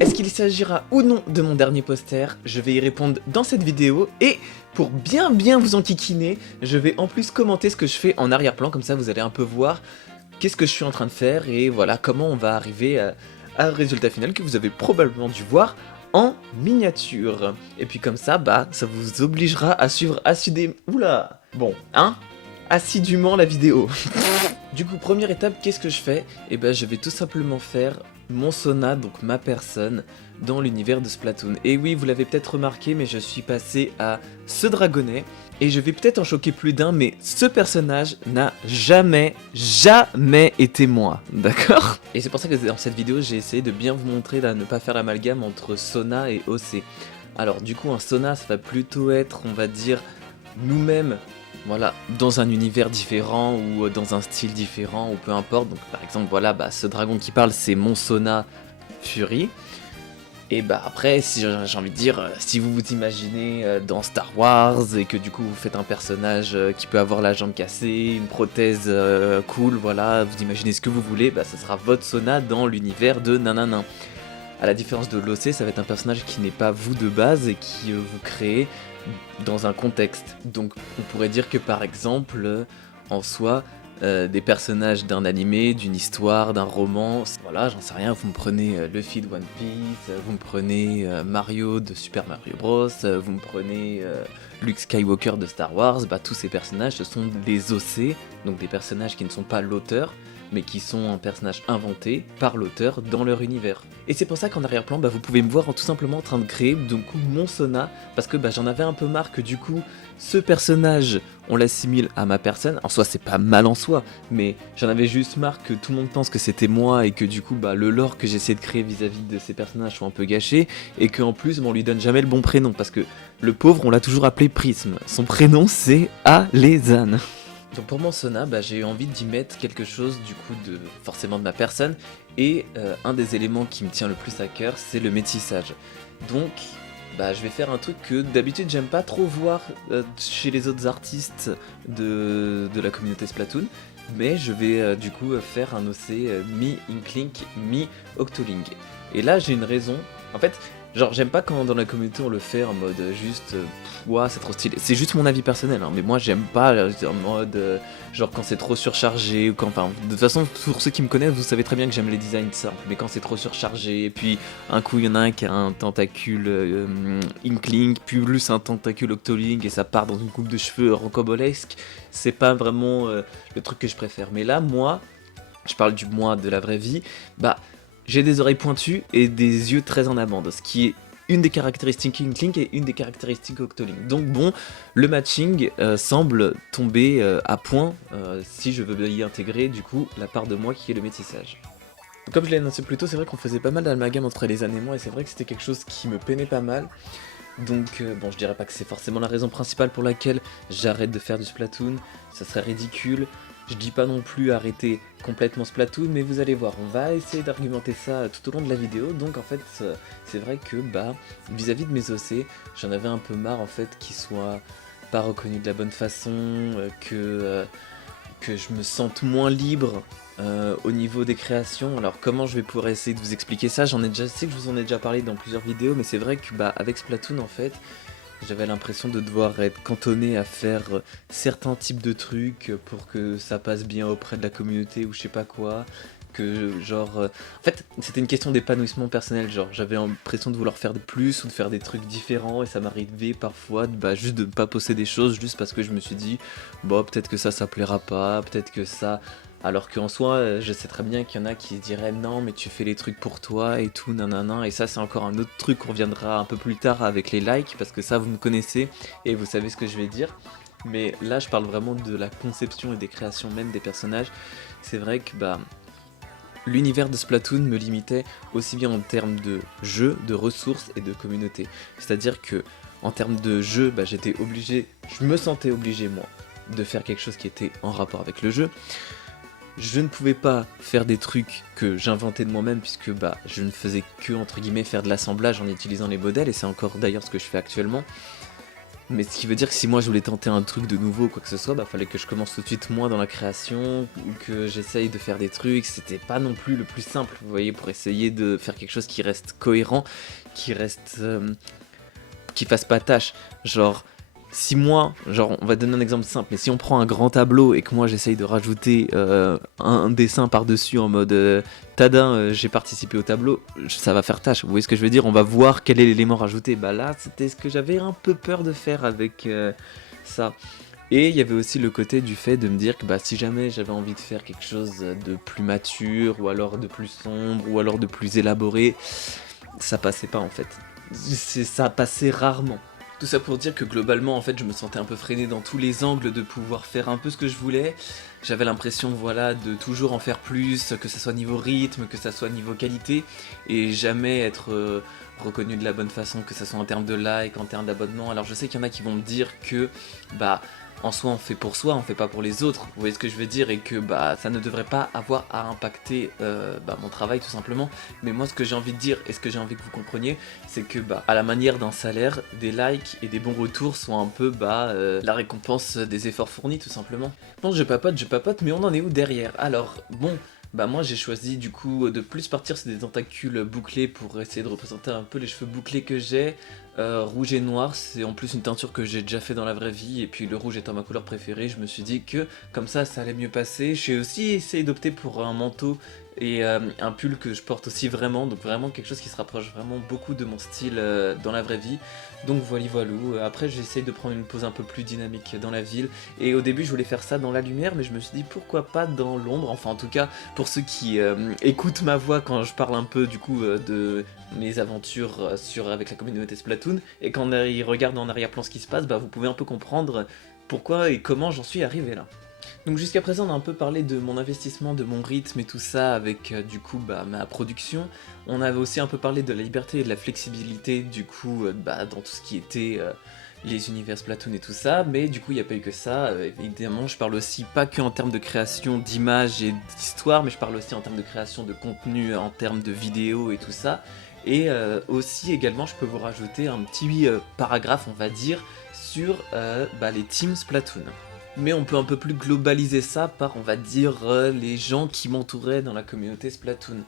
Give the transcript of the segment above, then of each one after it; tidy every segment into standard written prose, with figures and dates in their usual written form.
Est-ce qu'il s'agira ou non de mon dernier poster? Je vais y répondre dans cette vidéo et pour bien vous enquiquiner, je vais en plus commenter ce que je fais en arrière-plan, comme ça vous allez un peu voir qu'est-ce que je suis en train de faire et voilà comment on va arriver à un résultat final que vous avez probablement dû voir en miniature. Et puis comme ça, ça vous obligera à suivre assidément... Oula. Bon, hein, assidûment la vidéo. Du coup, première étape, qu'est-ce que je fais? Eh ben, je vais tout simplement faire mon Sona, donc ma personne, dans l'univers de Splatoon. Et oui, vous l'avez peut-être remarqué, mais je suis passé à ce dragonnet, et je vais peut-être en choquer plus d'un, mais ce personnage n'a jamais été moi, d'accord? Et c'est pour ça que dans cette vidéo, j'ai essayé de bien vous montrer, de ne pas faire l'amalgame entre Sona et OC. Alors du coup, un Sona, ça va plutôt être, on va dire, nous-mêmes, voilà, dans un univers différent ou dans un style différent ou peu importe. Donc par exemple voilà, ce dragon qui parle c'est mon Sona Fury. Et après si j'ai envie de dire, si vous vous imaginez dans Star Wars et que du coup vous faites un personnage qui peut avoir la jambe cassée, une prothèse cool, voilà, vous imaginez ce que vous voulez, ce sera votre Sona dans l'univers de nanana. À la différence de l'OC, ça va être un personnage qui n'est pas vous de base et qui vous créez dans un contexte. Donc on pourrait dire que par exemple, en soi, des personnages d'un animé, d'une histoire, d'un roman, voilà, j'en sais rien, vous me prenez Luffy de One Piece, vous me prenez Mario de Super Mario Bros, vous me prenez Luke Skywalker de Star Wars, tous ces personnages ce sont des OC, donc des personnages qui ne sont pas l'auteur, mais qui sont un personnage inventé par l'auteur dans leur univers. Et c'est pour ça qu'en arrière-plan, vous pouvez me voir tout simplement en train de créer donc mon Sona, parce que j'en avais un peu marre que du coup, ce personnage, on l'assimile à ma personne. En soi, c'est pas mal en soi, mais j'en avais juste marre que tout le monde pense que c'était moi, et que du coup, le lore que j'essaie de créer vis-à-vis de ces personnages soit un peu gâché, et qu'en plus, on lui donne jamais le bon prénom, parce que le pauvre, on l'a toujours appelé Prisme. Son prénom, c'est Alezane. Donc pour mon Sona, j'ai eu envie d'y mettre quelque chose du coup forcément de ma personne, et un des éléments qui me tient le plus à cœur, c'est le métissage. Donc je vais faire un truc que d'habitude j'aime pas trop voir chez les autres artistes de la communauté Splatoon, mais je vais du coup faire un OC mi-Inklink, mi-Octoling. Et là j'ai une raison, en fait, genre j'aime pas quand dans la communauté on le fait en mode juste ouah c'est trop stylé, c'est juste mon avis personnel hein, mais moi j'aime pas en mode genre quand c'est trop surchargé ou quand, enfin de toute façon pour ceux qui me connaissent vous savez très bien que j'aime les designs simples, mais quand c'est trop surchargé et puis un coup il y en a un qui a un tentacule Inkling puis plus un tentacule Octoling et ça part dans une coupe de cheveux rocambolesque, c'est pas vraiment le truc que je préfère. Mais là moi, je parle du moi de la vraie vie, j'ai des oreilles pointues et des yeux très en amande, ce qui est une des caractéristiques Inkling et une des caractéristiques Octoling. Donc bon, le matching semble tomber à point si je veux y intégrer du coup la part de moi qui est le métissage. Comme je l'ai annoncé plus tôt, c'est vrai qu'on faisait pas mal d'amalgame entre les ânes et moi, et c'est vrai que c'était quelque chose qui me peinait pas mal. Donc bon, je dirais pas que c'est forcément la raison principale pour laquelle j'arrête de faire du Splatoon, ça serait ridicule. Je dis pas non plus arrêter complètement Splatoon, mais vous allez voir, on va essayer d'argumenter ça tout au long de la vidéo. Donc en fait, c'est vrai que vis-à-vis de mes OC, j'en avais un peu marre en fait qu'ils soient pas reconnus de la bonne façon, que je me sente moins libre au niveau des créations. Alors comment je vais pouvoir essayer de vous expliquer ça? Je sais que je vous en ai déjà parlé dans plusieurs vidéos, mais c'est vrai que avec Splatoon en fait, j'avais l'impression de devoir être cantonné à faire certains types de trucs pour que ça passe bien auprès de la communauté ou je sais pas quoi. Que genre... En fait, c'était une question d'épanouissement personnel, genre j'avais l'impression de vouloir faire de plus ou de faire des trucs différents et ça m'arrivait parfois juste de ne pas poster des choses juste parce que je me suis dit bon peut-être que ça plaira pas, peut-être que ça... Alors qu'en soi, je sais très bien qu'il y en a qui diraient non mais tu fais les trucs pour toi et tout nanana, et ça c'est encore un autre truc qu'on reviendra un peu plus tard avec les likes parce que ça vous me connaissez et vous savez ce que je vais dire. Mais là je parle vraiment de la conception et des créations même des personnages. C'est vrai que l'univers de Splatoon me limitait aussi bien en termes de jeu, de ressources et de communauté. C'est-à-dire que en termes de jeu, j'étais obligé, je me sentais obligé moi de faire quelque chose qui était en rapport avec le jeu. Je ne pouvais pas faire des trucs que j'inventais de moi-même puisque je ne faisais que entre guillemets faire de l'assemblage en utilisant les modèles, et c'est encore d'ailleurs ce que je fais actuellement. Mais ce qui veut dire que si moi je voulais tenter un truc de nouveau, quoi que ce soit, bah fallait que je commence tout de suite moi dans la création, ou que j'essaye de faire des trucs, c'était pas non plus le plus simple, vous voyez, pour essayer de faire quelque chose qui reste cohérent, qui reste... qui fasse pas tâche. Genre, si moi, genre on va donner un exemple simple, mais si on prend un grand tableau et que moi j'essaye de rajouter un dessin par-dessus en mode tadin, j'ai participé au tableau, ça va faire tâche. Vous voyez ce que je veux dire? On va voir quel est l'élément rajouté. Bah là, c'était ce que j'avais un peu peur de faire avec ça. Et il y avait aussi le côté du fait de me dire que bah, si jamais j'avais envie de faire quelque chose de plus mature, ou alors de plus sombre, ou alors de plus élaboré, ça passait pas en fait. Ça passait rarement. Tout ça pour dire que globalement en fait je me sentais un peu freiné dans tous les angles de pouvoir faire un peu ce que je voulais. J'avais l'impression voilà de toujours en faire plus, que ça soit niveau rythme, que ça soit niveau qualité, et jamais être reconnu de la bonne façon, que ça soit en termes de like, en termes d'abonnement. Alors je sais qu'il y en a qui vont me dire que bah en soi on fait pour soi, on fait pas pour les autres, vous voyez ce que je veux dire, et que bah ça ne devrait pas avoir à impacter mon travail tout simplement. Mais moi ce que j'ai envie de dire, et ce que j'ai envie que vous compreniez, c'est que bah à la manière d'un salaire, des likes et des bons retours sont un peu la récompense des efforts fournis tout simplement. Bon je papote, mais on en est où derrière? Alors bon, bah moi j'ai choisi du coup de plus partir sur des tentacules bouclés pour essayer de représenter un peu les cheveux bouclés que j'ai. Rouge et noir, c'est en plus une teinture que j'ai déjà fait dans la vraie vie, et puis le rouge étant ma couleur préférée, je me suis dit que comme ça allait mieux passer. J'ai aussi essayé d'opter pour un manteau et un pull que je porte aussi vraiment, donc vraiment quelque chose qui se rapproche vraiment beaucoup de mon style dans la vraie vie. Donc voilou. Après j'essaye de prendre une pose un peu plus dynamique dans la ville, et au début je voulais faire ça dans la lumière, mais je me suis dit pourquoi pas dans l'ombre, enfin en tout cas pour ceux qui écoutent ma voix quand je parle un peu du coup de mes aventures avec la communauté Splatoon, et quand ils regardent en arrière-plan ce qui se passe, bah vous pouvez un peu comprendre pourquoi et comment j'en suis arrivé là. Donc jusqu'à présent on a un peu parlé de mon investissement, de mon rythme et tout ça avec du coup ma production. On avait aussi un peu parlé de la liberté et de la flexibilité du coup dans tout ce qui était les univers Splatoon et tout ça, mais du coup il n'y a pas eu que ça. Évidemment je parle aussi pas que en termes de création d'images et d'histoire, mais je parle aussi en termes de création de contenu, en termes de vidéos et tout ça. Et aussi également je peux vous rajouter un petit paragraphe on va dire sur les teams Splatoon. Mais on peut un peu plus globaliser ça par on va dire les gens qui m'entouraient dans la communauté Splatoon.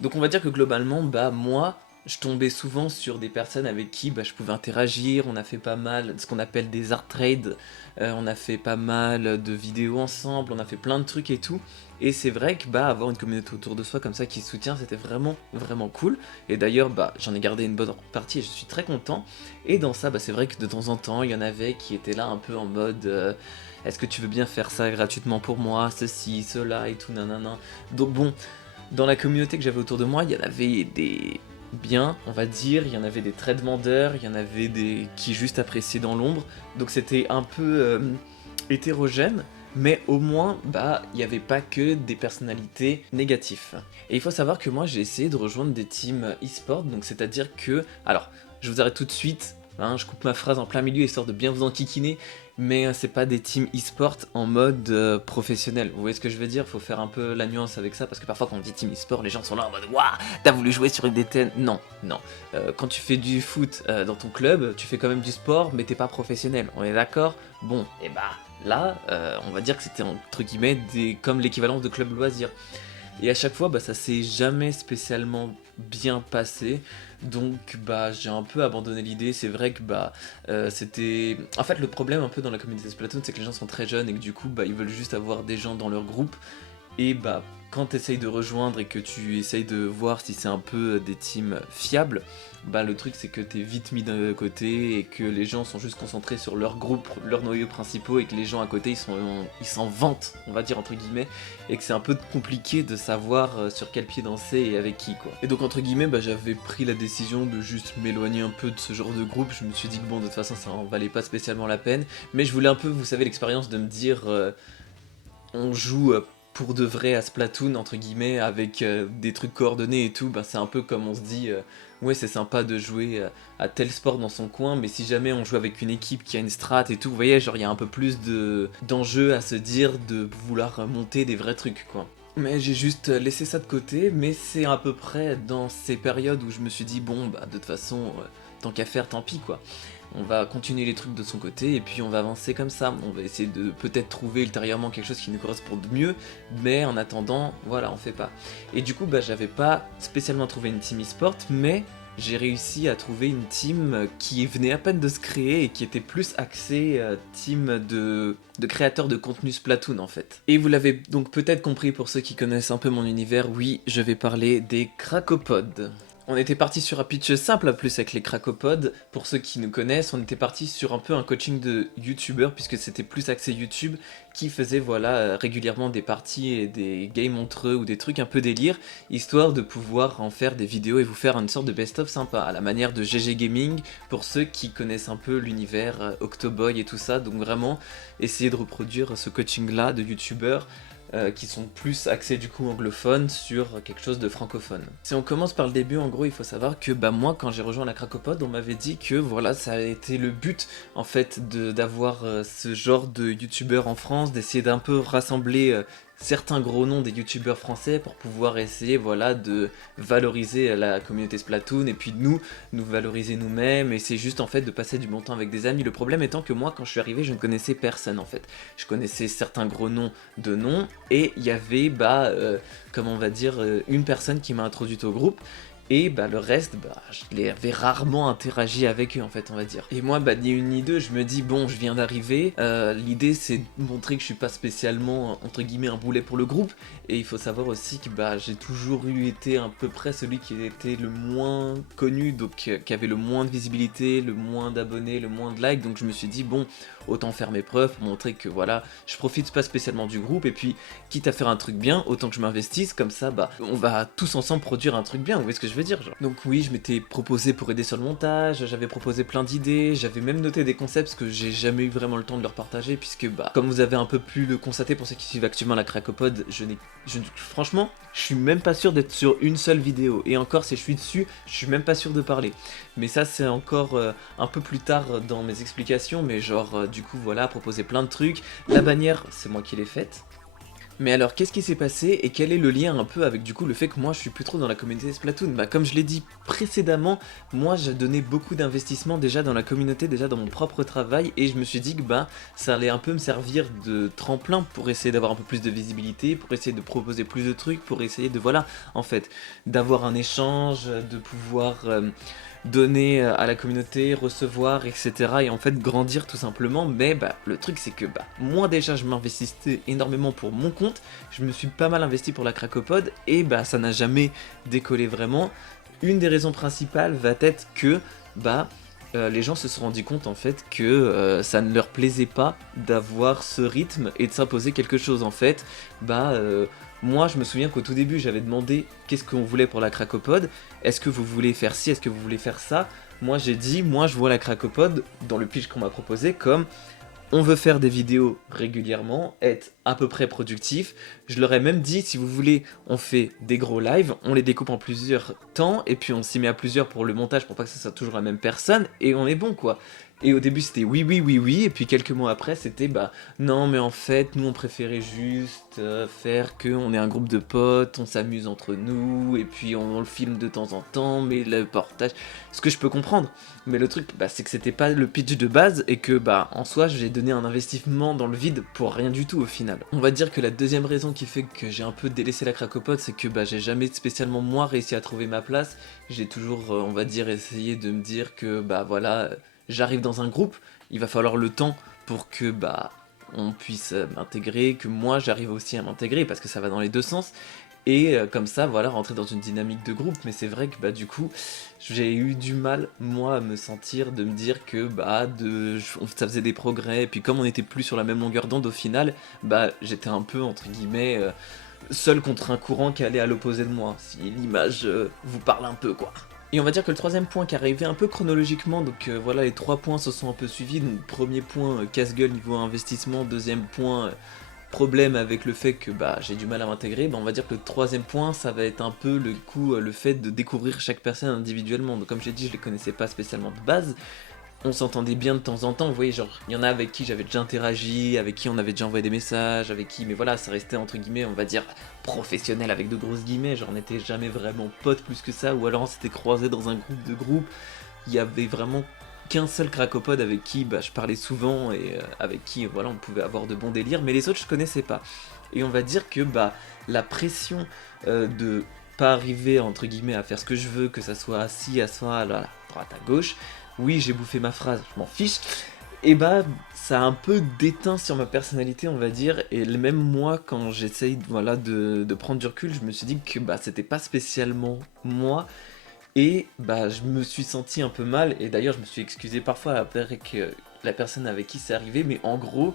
Donc on va dire que globalement moi je tombais souvent sur des personnes avec qui je pouvais interagir. On a fait pas mal de ce qu'on appelle des art trades, on a fait pas mal de vidéos ensemble, on a fait plein de trucs et tout. Et c'est vrai que avoir une communauté autour de soi comme ça qui soutient, c'était vraiment cool. Et d'ailleurs j'en ai gardé une bonne partie et je suis très content. Et dans ça c'est vrai que de temps en temps il y en avait qui étaient là un peu en mode est-ce que tu veux bien faire ça gratuitement pour moi, ceci, cela et tout nanana. Donc bon, dans la communauté que j'avais autour de moi, il y en avait des biens, on va dire, il y en avait des très demandeurs, il y en avait des qui juste appréciaient dans l'ombre. Donc c'était un peu hétérogène, mais au moins il n'y avait pas que des personnalités négatives. Et il faut savoir que moi j'ai essayé de rejoindre des teams e-sport, donc c'est-à-dire que, alors je vous arrête tout de suite, je coupe ma phrase en plein milieu histoire de bien vous enquiquiner, mais c'est pas des teams e-sport en mode professionnel. Vous voyez ce que je veux dire? Faut faire un peu la nuance avec ça, parce que parfois quand on dit team e-sport, les gens sont là en mode waouh, t'as voulu jouer sur une DTN? Non. Quand tu fais du foot dans ton club, tu fais quand même du sport, mais t'es pas professionnel. On est d'accord? Bon, et là, on va dire que c'était entre guillemets comme l'équivalent de club loisir. Et à chaque fois, ça s'est jamais spécialement bien passé, donc j'ai un peu abandonné l'idée. C'est vrai que c'était... En fait, le problème un peu dans la communauté Splatoon, c'est que les gens sont très jeunes et que du coup, ils veulent juste avoir des gens dans leur groupe. Et quand tu essayes de rejoindre et que tu essayes de voir si c'est un peu des teams fiables, le truc c'est que t'es vite mis d'un côté et que les gens sont juste concentrés sur leur groupe, leurs noyaux principaux, et que les gens à côté ils s'en vantent, on va dire entre guillemets, et que c'est un peu compliqué de savoir sur quel pied danser et avec qui quoi. Et donc entre guillemets j'avais pris la décision de juste m'éloigner un peu de ce genre de groupe. Je me suis dit que bon, de toute façon ça en valait pas spécialement la peine, mais je voulais un peu, vous savez, l'expérience de me dire on joue pour de vrai à Splatoon entre guillemets avec des trucs coordonnés et tout. C'est un peu comme on se dit ouais, c'est sympa de jouer à tel sport dans son coin, mais si jamais on joue avec une équipe qui a une strat et tout, vous voyez, genre il y a un peu plus d'enjeux à se dire, de vouloir monter des vrais trucs quoi. Mais j'ai juste laissé ça de côté, mais c'est à peu près dans ces périodes où je me suis dit bon de toute façon tant qu'à faire tant pis quoi. on va continuer les trucs de son côté et puis on va avancer comme ça. On va essayer de peut-être trouver ultérieurement quelque chose qui nous corresponde mieux, mais en attendant, voilà, on fait pas. Et du coup, bah, j'avais pas spécialement trouvé une team e-sport, mais j'ai réussi à trouver une team qui venait à peine de se créer et qui était plus axée team de créateurs de contenu Splatoon en fait. Et vous l'avez donc peut-être compris pour ceux qui connaissent un peu mon univers, oui, je vais parler des Cracopods. On était parti sur un pitch simple en plus avec les Cracopods. Pour ceux qui nous connaissent, on était parti sur un peu un coaching de youtubeur puisque c'était plus axé YouTube qui faisait voilà régulièrement des parties et des games entre eux ou des trucs un peu délire, histoire de pouvoir en faire des vidéos et vous faire une sorte de best-of sympa à la manière de GG Gaming pour ceux qui connaissent un peu l'univers Octoboy et tout ça. Donc vraiment essayer de reproduire ce coaching là de youtubeurs qui sont plus axés du coup anglophones sur quelque chose de francophone. Si on commence par le début, en gros il faut savoir que bah moi quand j'ai rejoint la Cracopod, on m'avait dit que voilà ça a été le but en fait d'avoir ce genre de youtubeurs en France, d'essayer d'un peu rassembler certains gros noms des youtubeurs français pour pouvoir essayer voilà de valoriser la communauté Splatoon et puis nous valoriser nous-mêmes, et c'est juste en fait de passer du bon temps avec des amis. Le problème étant que moi quand je suis arrivé je ne connaissais personne en fait. Je connaissais certains gros noms de noms et il y avait bah comment on va dire une personne qui m'a introduit au groupe. Et bah le reste, bah je les avais rarement interagi avec eux en fait on va dire. Et moi bah ni une ni deux, je me dis bon je viens d'arriver, l'idée c'est de montrer que je suis pas spécialement entre guillemets un boulet pour le groupe. Et il faut savoir aussi que bah j'ai toujours été à peu près celui qui était le moins connu, donc qui avait le moins de visibilité, le moins d'abonnés, le moins de likes. Donc je me suis dit bon autant faire mes preuves pour montrer que voilà je profite pas spécialement du groupe, et puis quitte à faire un truc bien, autant que je m'investisse, comme ça bah on va tous ensemble produire un truc bien, vous voyez ce que je veux dire genre. Donc oui je m'étais proposé pour aider sur le montage, j'avais proposé plein d'idées, j'avais même noté des concepts que j'ai jamais eu vraiment le temps de leur partager, puisque bah comme vous avez un peu pu le constater pour ceux qui suivent actuellement la Cracopod, franchement je suis même pas sûr d'être sur une seule vidéo, et encore si je suis dessus je suis même pas sûr de parler. Mais ça c'est encore un peu plus tard dans mes explications, mais genre du coup voilà, proposer plein de trucs. La bannière c'est moi qui l'ai faite. Mais alors, qu'est-ce qui s'est passé et quel est le lien un peu avec du coup le fait que moi je suis plus trop dans la communauté Splatoon? Bah comme je l'ai dit précédemment, moi j'ai donné beaucoup d'investissement déjà dans la communauté, déjà dans mon propre travail, et je me suis dit que bah ça allait un peu me servir de tremplin pour essayer d'avoir un peu plus de visibilité, pour essayer de proposer plus de trucs, pour essayer de voilà, en fait, d'avoir un échange, de pouvoir donner à la communauté, recevoir, etc. Et en fait grandir tout simplement. Mais bah le truc c'est que bah moi déjà je m'investissais énormément pour mon compte, je me suis pas mal investi pour la Cracopod et bah ça n'a jamais décollé vraiment. Une des raisons principales va être que bah les gens se sont rendus compte en fait que ça ne leur plaisait pas d'avoir ce rythme et de s'imposer quelque chose en fait. Bah moi je me souviens qu'au tout début j'avais demandé qu'est-ce qu'on voulait pour la Cracopod, est-ce que vous voulez faire ci, est-ce que vous voulez faire ça. Moi j'ai dit, moi je vois la Cracopod dans le pitch qu'on m'a proposé comme on veut faire des vidéos régulièrement, être à peu près productif. Je leur ai même dit, si vous voulez, on fait des gros lives, on les découpe en plusieurs temps, et puis on s'y met à plusieurs pour le montage, pour pas que ce soit toujours la même personne, et on est bon quoi. Et au début c'était oui, oui, oui, oui, et puis quelques mois après c'était bah non mais en fait nous on préférait juste faire que on est un groupe de potes, on s'amuse entre nous, et puis on le filme de temps en temps, mais le portage, ce que je peux comprendre. Mais le truc bah, c'est que c'était pas le pitch de base, et que bah en soi j'ai donné un investissement dans le vide pour rien du tout au final. On va dire que la deuxième raison qui fait que j'ai un peu délaissé la Cracopod, c'est que bah j'ai jamais spécialement moi réussi à trouver ma place. J'ai toujours on va dire essayé de me dire que bah voilà, j'arrive dans un groupe, il va falloir le temps pour que bah on puisse m'intégrer, que moi j'arrive aussi à m'intégrer, parce que ça va dans les deux sens, et comme ça voilà rentrer dans une dynamique de groupe. Mais c'est vrai que bah du coup j'ai eu du mal moi à me sentir, de me dire que bah ça faisait des progrès, et puis comme on était plus sur la même longueur d'onde au final, bah j'étais un peu entre guillemets seul contre un courant qui allait à l'opposé de moi, si l'image vous parle un peu quoi. Et on va dire que le troisième point qui arrivait un peu chronologiquement, donc voilà les trois points se sont un peu suivis. Donc premier point casse-gueule niveau investissement, deuxième point problème avec le fait que bah j'ai du mal à m'intégrer. Bah on va dire que le troisième point ça va être un peu le coup le fait de découvrir chaque personne individuellement. Donc comme j'ai dit je les connaissais pas spécialement de base. On s'entendait bien de temps en temps, vous voyez, genre, il y en a avec qui j'avais déjà interagi, avec qui on avait déjà envoyé des messages, avec qui, mais voilà, ça restait entre guillemets, on va dire, professionnel avec de grosses guillemets, genre on n'était jamais vraiment potes plus que ça, ou alors on s'était croisés dans un groupe de groupes, il y avait vraiment qu'un seul cracopode avec qui je parlais souvent et avec qui voilà on pouvait avoir de bons délires, mais les autres je connaissais pas. Et on va dire que la pression de pas arriver entre guillemets à faire ce que je veux, que ça soit assis, à soi, à la droite, à gauche, oui j'ai bouffé ma phrase, je m'en fiche, et ça a un peu déteint sur ma personnalité on va dire, et même moi quand j'essaye voilà, de prendre du recul, je me suis dit que c'était pas spécialement moi, et je me suis senti un peu mal, et d'ailleurs je me suis excusé parfois avec la personne avec qui c'est arrivé, mais en gros,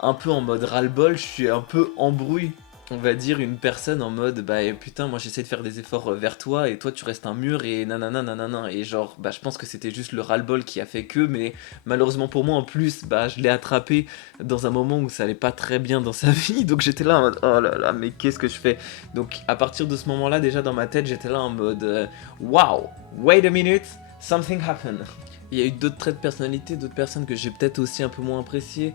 un peu en mode ras-le-bol, je suis un peu embrouille, on va dire, une personne en mode putain moi j'essaie de faire des efforts vers toi et toi tu restes un mur et nanana nanana, et genre je pense que c'était juste le ras-le-bol qui a fait que, mais malheureusement pour moi en plus je l'ai attrapé dans un moment où ça allait pas très bien dans sa vie, donc j'étais là en mode oh là là mais qu'est-ce que je fais. Donc à partir de ce moment là déjà dans ma tête j'étais là en mode wow, wait a minute, something happened. Il y a eu d'autres traits de personnalité, d'autres personnes que j'ai peut-être aussi un peu moins appréciées,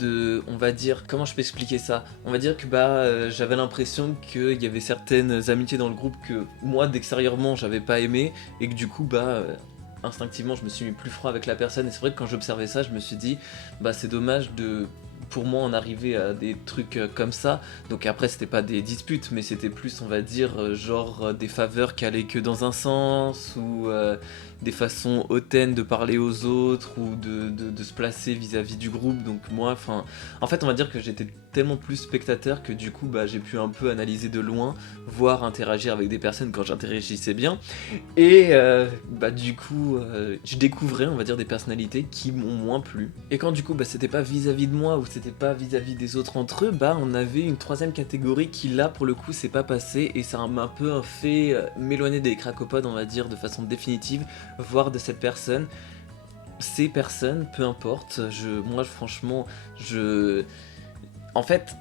on va dire, comment je peux expliquer ça, on va dire que j'avais l'impression qu'il y avait certaines amitiés dans le groupe que moi d'extérieurement j'avais pas aimé, et que du coup instinctivement je me suis mis plus froid avec la personne, et c'est vrai que quand j'observais ça je me suis dit c'est dommage de pour moi en arriver à des trucs comme ça. Donc après c'était pas des disputes, mais c'était plus on va dire genre des faveurs qui allaient que dans un sens, ou des façons hautaines de parler aux autres, ou de se placer vis-à-vis du groupe. Donc moi, en fait on va dire que j'étais tellement plus spectateur que du coup j'ai pu un peu analyser de loin, voire interagir avec des personnes quand j'interagissais bien, et du coup je découvrais on va dire des personnalités qui m'ont moins plu, et quand du coup c'était pas vis-à-vis de moi ou c'était pas vis-à-vis des autres entre eux, on avait une troisième catégorie qui là pour le coup s'est pas passé, et ça m'a un peu fait m'éloigner des cracopodes on va dire de façon définitive, voire de cette personne. Ces personnes, peu importe, moi franchement, en fait,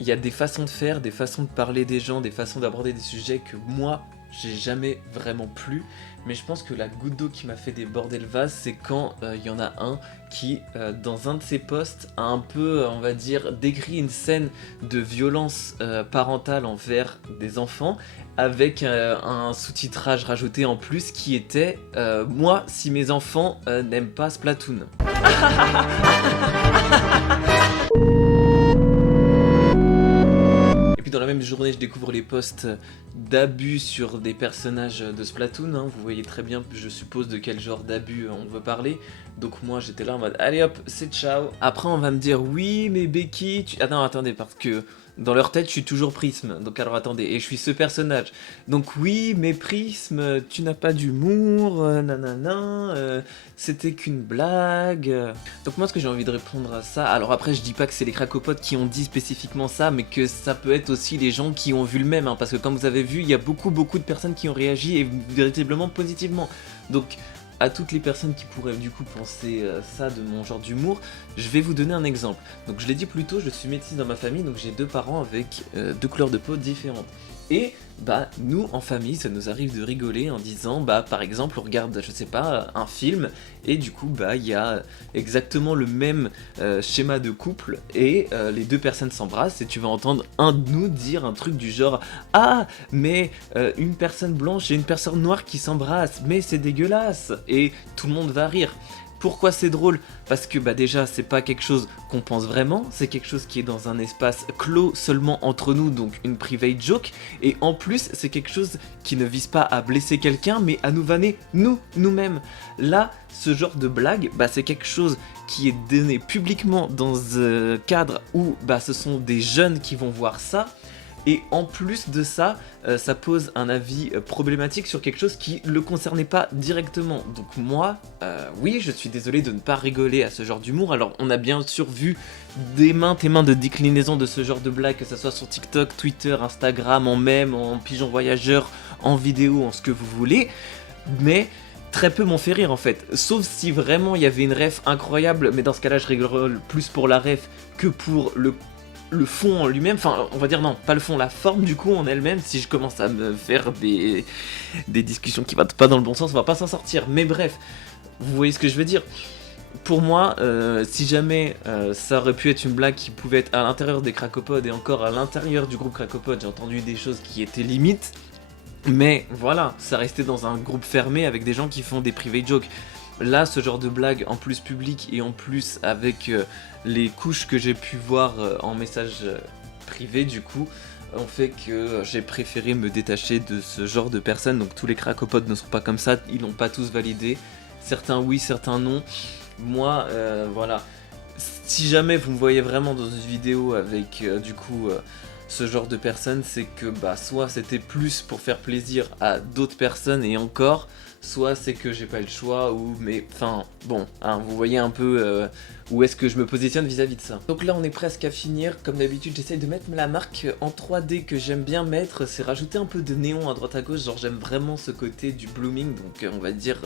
il y a des façons de faire, des façons de parler des gens, des façons d'aborder des sujets que moi, j'ai jamais vraiment plu, mais je pense que la goutte d'eau qui m'a fait déborder le vase, c'est quand il y en a un qui, dans un de ses posts, a un peu, on va dire, décrit une scène de violence parentale envers des enfants, avec un sous-titrage rajouté en plus qui était moi, si mes enfants n'aiment pas Splatoon ». Dans la même journée, je découvre les posts d'abus sur des personnages de Splatoon, hein. Vous voyez très bien, je suppose, de quel genre d'abus on veut parler. Donc moi, j'étais là en mode, allez hop, c'est ciao. Après, on va me dire, oui, mais Becky, Ah non, attendez, parce que dans leur tête, je suis toujours Prisme. Donc alors attendez, et je suis ce personnage. Donc oui, mais Prisme, tu n'as pas d'humour, nanana, c'était qu'une blague. Donc moi, ce que j'ai envie de répondre à ça, alors après, je dis pas que c'est les cracopotes qui ont dit spécifiquement ça, mais que ça peut être aussi les gens qui ont vu le même, hein, parce que comme vous avez vu, il y a beaucoup de personnes qui ont réagi, et véritablement positivement. Donc à toutes les personnes qui pourraient du coup penser ça de mon genre d'humour, je vais vous donner un exemple. Donc je l'ai dit plus tôt, je suis métisse dans ma famille, donc j'ai deux parents avec deux couleurs de peau différentes. Et nous en famille ça nous arrive de rigoler en disant par exemple on regarde je sais pas un film, et du coup il y a exactement le même schéma de couple, et les deux personnes s'embrassent, et tu vas entendre un de nous dire un truc du genre ah mais une personne blanche et une personne noire qui s'embrassent, mais c'est dégueulasse, et tout le monde va rire. Pourquoi c'est drôle? Parce que déjà c'est pas quelque chose qu'on pense vraiment, c'est quelque chose qui est dans un espace clos seulement entre nous, donc une private joke, et en plus c'est quelque chose qui ne vise pas à blesser quelqu'un mais à nous vanner nous-mêmes. Là, ce genre de blague, c'est quelque chose qui est donné publiquement dans un cadre où ce sont des jeunes qui vont voir ça. Et en plus de ça, ça pose un avis problématique sur quelque chose qui ne le concernait pas directement. Donc moi, oui, je suis désolé de ne pas rigoler à ce genre d'humour. Alors on a bien sûr vu des maintes et maintes de déclinaisons de ce genre de blague, que ce soit sur TikTok, Twitter, Instagram, en mème, en pigeon voyageur, en vidéo, en ce que vous voulez. Mais très peu m'ont fait rire en fait. Sauf si vraiment il y avait une ref incroyable, mais dans ce cas-là je rigole plus pour la ref que pour le fond en lui-même, enfin on va dire non, pas le fond, la forme du coup en elle-même. Si je commence à me faire des discussions qui vont pas dans le bon sens, on va pas s'en sortir, mais bref, vous voyez ce que je veux dire. Pour moi, si jamais ça aurait pu être une blague qui pouvait être à l'intérieur des cracopodes, et encore à l'intérieur du groupe cracopode, j'ai entendu des choses qui étaient limites, mais voilà, ça restait dans un groupe fermé avec des gens qui font des private jokes. Là, ce genre de blague en plus public et en plus avec les couches que j'ai pu voir en message privé du coup, ont fait que j'ai préféré me détacher de ce genre de personnes. Donc tous les cracopodes ne sont pas comme ça, ils l'ont pas tous validé. Certains oui, certains non. Moi, voilà. Si jamais vous me voyez vraiment dans une vidéo avec ce genre de personnes, c'est que bah soit c'était plus pour faire plaisir à d'autres personnes et encore, soit c'est que j'ai pas le choix ou mais enfin bon, hein, vous voyez un peu où est-ce que je me positionne vis-à-vis de ça. Donc là on est presque à finir, comme d'habitude j'essaye de mettre la marque en 3D que j'aime bien mettre, c'est rajouter un peu de néon à droite à gauche, genre j'aime vraiment ce côté du blooming, donc on va dire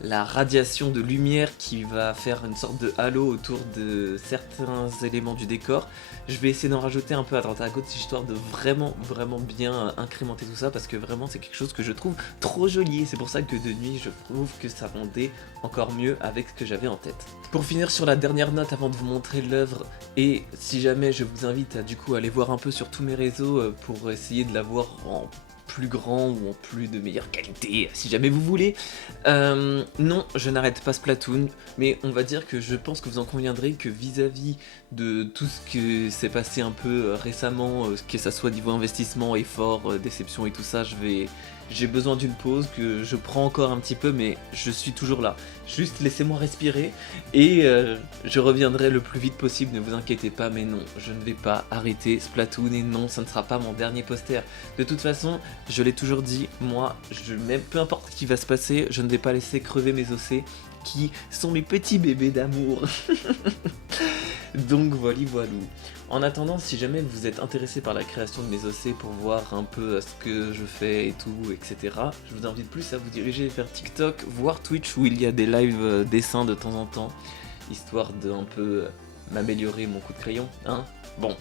la radiation de lumière qui va faire une sorte de halo autour de certains éléments du décor. Je vais essayer d'en rajouter un peu à droite à gauche histoire de vraiment bien incrémenter tout ça parce que vraiment c'est quelque chose que je trouve trop joli et c'est pour ça que de nuit je trouve que ça rendait encore mieux avec ce que j'avais en tête. Pour finir sur la dernière note avant de vous montrer l'œuvre et si jamais je vous invite à du coup aller voir un peu sur tous mes réseaux pour essayer de la voir en plus grand ou en plus de meilleure qualité, si jamais vous voulez. Non, je n'arrête pas Splatoon, mais on va dire que je pense que vous en conviendrez que vis-à-vis de tout ce que s'est passé un peu récemment, que ça soit niveau investissement, effort, déception et tout ça, j'ai besoin d'une pause que je prends encore un petit peu, mais je suis toujours là. Juste laissez-moi respirer et je reviendrai le plus vite possible, ne vous inquiétez pas, mais non, je ne vais pas arrêter Splatoon et non, ça ne sera pas mon dernier poster. De toute façon, je l'ai toujours dit, moi, même peu importe ce qui va se passer, je ne vais pas laisser crever mes OC qui sont mes petits bébés d'amour. Donc voilà. En attendant, si jamais vous êtes intéressé par la création de mes OC pour voir un peu ce que je fais et tout, etc., je vous invite plus à vous diriger vers TikTok, voire Twitch où il y a des lives dessins de temps en temps, histoire de un peu m'améliorer mon coup de crayon, hein. Bon.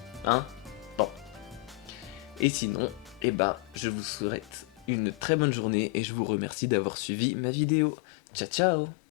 Et sinon, eh bah, je vous souhaite une très bonne journée et je vous remercie d'avoir suivi ma vidéo. Ciao ciao!